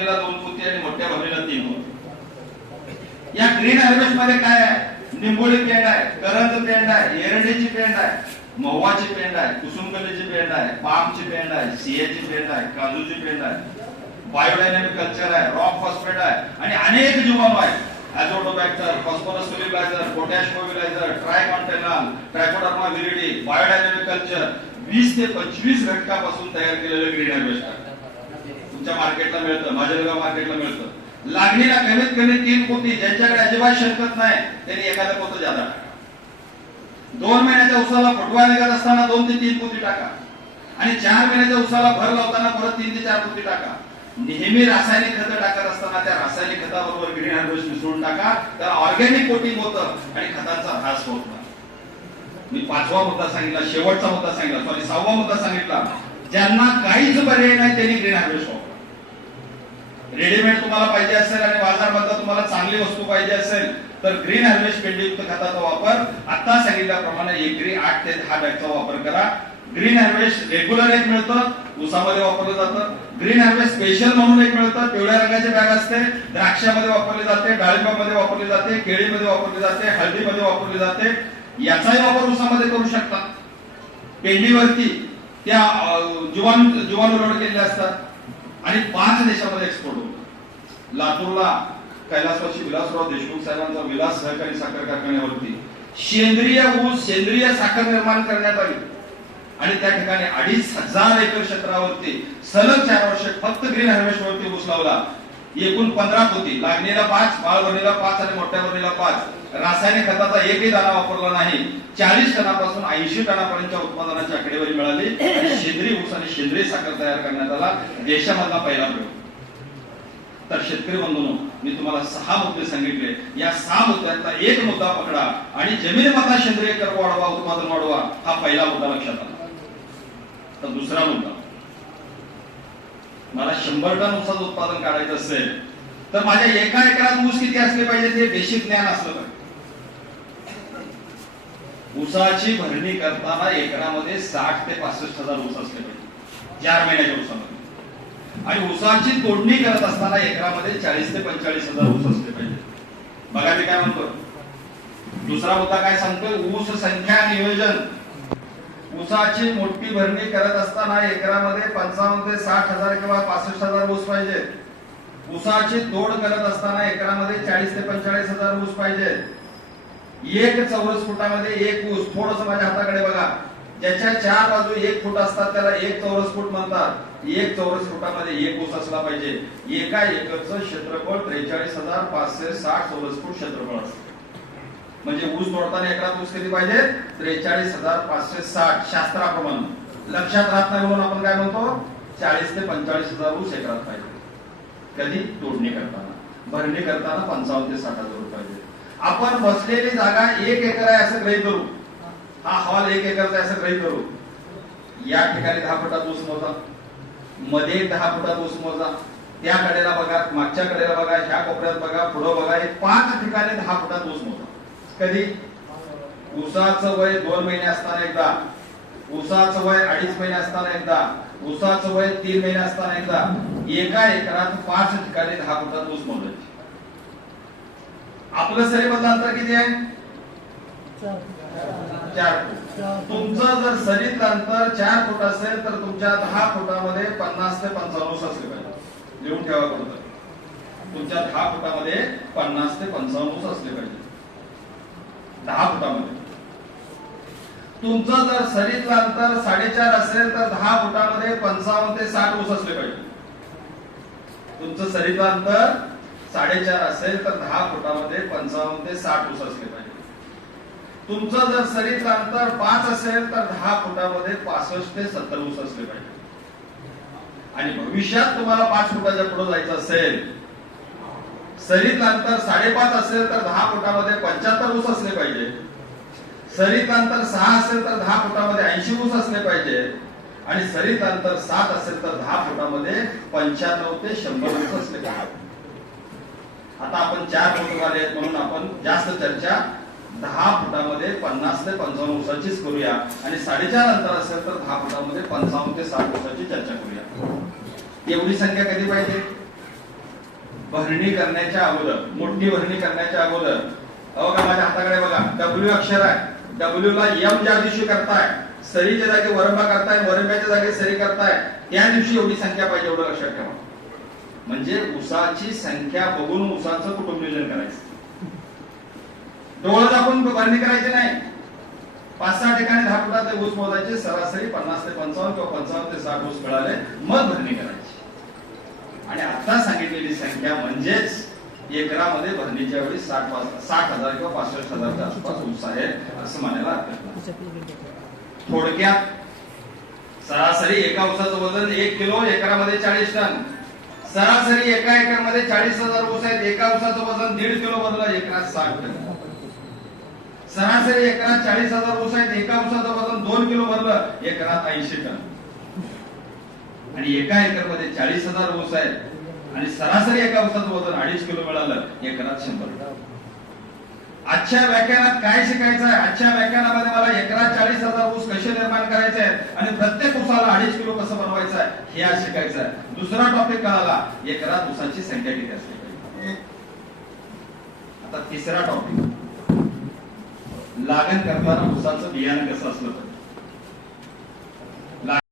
भरणीला दोन पोती आणि मोठ्या भरणीला तीन पोती या ग्रीन हार्वेस्टमध्ये काय आहे? निंबोळी पेंड आहे करंज पेंड आहे एरंडीची पेंड आहे महुवाची पेंड आहे कुसुमकलीची पेंड आहे पामची पेंड आहे सियाची पेंड आहे काजूची पेंड आहे बायोडायनामिक कल्चर आहे रॉक फॉस्फेट आहे आणि अनेक जीवाणू आहेत. Azotobacter phosphorus solubilizer potash mobilizer triacontanol trichoderma viride biodynamic culture वीस ते पंचवीस घटकापासून तयार केलेलं ग्रीन हार्वेस्ट आहे तुमच्या मार्केटला मिळतं माझ्या मार्केटला मिळतं. लागणीला कमीत कमी तीन कोटी ज्यांच्याकडे अजिबात शंकत नाही त्यांनी एखादं पोतं जादा टाका. दोन महिन्याच्या उसाला फुटवा निघत असताना दोन ते तीन कोटी टाका. आणि चार महिन्याच्या उसाला भर लावताना परत तीन ते चार कोटी टाका. नेहमी रासायनिक खत टाकत असताना त्या रासायनिक खताबरोबर ग्रीन हार्वेस्ट मिसळून टाका त्याला ऑर्गॅनिक कोटिंग होतं आणि खतांचा ऱ्हास होत नाही. मी पाचवा मुद्दा सांगितला शेवटचा मुद्दा सांगितला सॉरी सहावा मुद्दा सांगितला. ज्यांना काहीच पर्याय नाही त्यांनी ग्रीन हार्वेस्ट वापरा रेडीमेड तुम्हाला पाहिजे असेल आणि बाजारमधला तुम्हाला चांगली वस्तू पाहिजे असेल तर ग्रीन हार्वेस्ट पेंडीयुक्त खताचा वापर आता सांगितल्याप्रमाणे एकरी आठ ते दहा बॅगचा वापर करा. ग्रीन हार्वेस्ट रेग्युलर एक मिळतं ऊसामध्ये वापरलं जातं. ग्रीन हार्वेस्ट स्पेशल म्हणून एक मिळतं पिवळ्या रंगाची बॅग असते द्राक्षामध्ये वापरली जाते डाळिंबामध्ये वापरली जाते केळीमध्ये वापरली जाते हळदीमध्ये वापरली जाते. याचाही वापर ऊसामध्ये करू शकता. पेंडीवरती त्या अं, जीवाणू लोड केलेले असतात. आणि पाच देशामध्ये एक्सपोर्ट होतो. लातूरला कैलासवासी विलासराव देशमुख साहेबांचा विलास सहकारी साखर कारखान्यावरती सेंद्रिय ऊस सेंद्रिय साखर निर्माण करण्यात आली. आणि त्या ठिकाणी अडीच हजार एकर क्षेत्रावरती सलग चार वर्ष फक्त ग्रीन हार्वेस्ट वरती ऊस लावला. एकूण पंधरा पोती. लागणीला पाच माळवणीला पाच आणि मोठ्या वरणीला पाच. रासायनिक खताचा एकही दाना वापरला नाही. चाळीस टनापासून ऐंशी टनापर्यंतच्या उत्पादनाची आकडेवारी मिळाली. सेंद्रिय ऊस आणि सेंद्रिय साखर तयार करण्यात आला. देशामधला पहिला प्रयोग. तर शेतकरी बंधूनो मी तुम्हाला सहा मुद्दे सांगितले. या सहा मुद्द्यांचा एक मुद्दा पकडा आणि जमिनीमधला सेंद्रिय कर वाढवा उत्पादन वाढवा हा पहिला मुद्दा लक्षात आला. तर दुसरा मुद्दा. मला शंभर टन ऊसाचं उत्पादन काढायचं असेल तर माझ्या एका एकरात ऊस किती असले पाहिजे हे बेसिक ज्ञान असलं पाहिजे. ऊसाची भरणी करताना एकरामध्ये साठ ते पासष्ट हजार ऊस असले पाहिजे चार महिन्याच्या ऊसामध्ये. आणि ऊसाची तोडणी करत असताना एकरामध्ये चाळीस ते पंचेचाळीस हजार ऊस असले पाहिजे. बघा मी काय म्हणतो दुसरा मुद्दा काय सांगतोय? ऊस संख्या नियोजन. ऊसाची मोठी भरणी करत असताना एकरामध्ये पंचावन्न ते साठ हजार किंवा पासष्ट हजार ऊस पाहिजे. उसाची तोड करत असताना एकरामध्ये चाळीस ते पंचेचाळीस हजार ऊस पाहिजे. एक चौरस फुटामध्ये एक ऊस थोडस माझ्या हाताकडे बघा. ज्याच्या चार बाजू एक फूट असतात त्याला एक चौरस फूट म्हणतात. एक चौरस फुटामध्ये एक ऊस असला पाहिजे. एका एकरचं क्षेत्रफळ त्रेचाळीस हजार पाचशे साठ चौरस फूट क्षेत्रफळ असतं. म्हणजे ऊस तोडताना एकरात ऊस किती पाहिजे त्रेचाळीस हजार पाचशे साठ शास्त्राप्रमाणे. लक्षात राहत नाही म्हणून आपण काय म्हणतो? चाळीस ते पंचेचाळीस हजार ऊस एकरात पाहिजे. कधी? तोडणी करताना. भरणी करताना पंचावन्न ते साठ हजार पाहिजे. आपण बसलेली जागा एक एकर आहे असं गृहीत करू हा हॉल एक एकरचा आहे असं गृहीत करू या ठिकाणी दहा फुटात ऊस मोजा. मध्ये दहा फुटात ऊस मोजा. त्या कडेला बघा मागच्या कडेला बघा ह्या कोपऱ्यात बघा पुढं बघा हे पाच ठिकाणी दहा फुटात ऊस मोजा. कधी? ऊसाचं वय दोन महिने असताना एकदा. ऊसाचं वय अडीच महिने असताना एकदा. ऊसाचं वय तीन महिने असताना एकदा. एका एकरात पाच ठिकाणी दहा फुटात ऊस म्हणून आपलं सरीमधलं अंतर किती आहे? चार. फूट तुमचं जर सरीत अंतर चार फूट असेल तर तुमच्या दहा फुटामध्ये पन्नास ते पंचावन्न ऊस असले पाहिजे. लिहून ठेवा तुमच्या दहा फुटामध्ये पन्नास ते पंचावन्न ऊस असले पाहिजे. दहा फुटामध्ये. तुमचं जर सरीतलं अंतर साडेचार असेल तर दहा फुटामध्ये पंचावन्न ते साठ ऊस असले पाहिजे. तुमचं सरीतलं अंतर साडेचार असेल तर दहा फुटामध्ये पंचावन्न ते साठ ऊस असले पाहिजे. तुमचं जर सरीतलं अंतर पाच असेल तर दहा फुटामध्ये पासष्ट ते सत्तर ऊस असले पाहिजे. आणि भविष्यात तुम्हाला पाच फुटाच्या पुढे जायचं असेल सरीत अंतर साडेपाच असेल तर दहा फुटामध्ये पंच्याहत्तर ऊस असले पाहिजे. सरीत अंतर सहा असेल तर दहा फुटामध्ये ऐंशी ऊस असले पाहिजे. आणि सरीत अंतर सात असेल तर दहा फुटामध्ये पंच्याण्णव ते शंभर ऊस असले पाहिजे. आता आपण चार फुटवाले आहेत म्हणून आपण जास्त चर्चा दहा फुटामध्ये पन्नास ते पंचावन्न ऊसाचीच करूया. आणि साडेचार अंतर असेल तर दहा फुटामध्ये पंचावन्न ते साठ ऊसाची चर्चा करूया. एवढी संख्या कधी पाहिजे? भरणी करण्याच्या अगोदर मोठी भरणी करण्याच्या अगोदर. अहो का माझ्या हाताकडे बघा डब्ल्यू अक्षर आहे. डब्ल्यू ला एम ज्या दिवशी करताय सरीच्या जागी वरंबा करताय वरंब्याच्या जागी सरी करताय त्या दिवशी एवढी संख्या पाहिजे एवढं लक्षात ठेवा. म्हणजे उसाची संख्या बघून उसाचं कुटुंब नियोजन करायचं. डोळं दाखवून भरणी करायची नाही. पाच सहा ठिकाणी दहा फुटात ऊस मोजायचे सरासरी पन्नास ते पंचावन्न किंवा पंचावन्न ते साठ ऊस मिळाले मग भरणी करायची. आणि आता सांगितलेली संख्या म्हणजेच एकरामध्ये भरणीच्या वेळी साठ पाच- साठ हजार किंवा पासष्ट हजारच्या आसपास ऊस आहे असं म्हणायला हरकत नाही. थोडक्यात सरासरी एका ऊसाचं वजन एक किलो एकरामध्ये चाळीस टन. सरासरी एका एकरमध्ये चाळीस हजार ऊस आहेत एका ऊसाचं वजन दीड किलो बदला एकरात साठ टन. सरासरी एकरात चाळीस हजार ऊस आहेत एका ऊसाचं वजन दोन किलो भरलं एकरात ऐंशी टन. आणि एका एकरमध्ये चाळीस हजार ऊस आहेत. आणि सरासरी एका ऊसाचं वजन अडीच किलो मिळालं एकरात शंभर. आजच्या व्याख्यानात काय शिकायचं आहे? आजच्या व्याख्यानामध्ये मला एकरात चाळीस हजार ऊस कसे निर्माण करायचे आहेत आणि प्रत्येक ऊसाला अडीच किलो कसं बनवायचं आहे हे आज शिकायचं आहे. दुसरा टॉपिक कळाला एकरात ऊसाची संख्या किती असते? आता तिसरा टॉपिक लागण करताना ऊसाचं बियाणं कसं असलं पाहिजे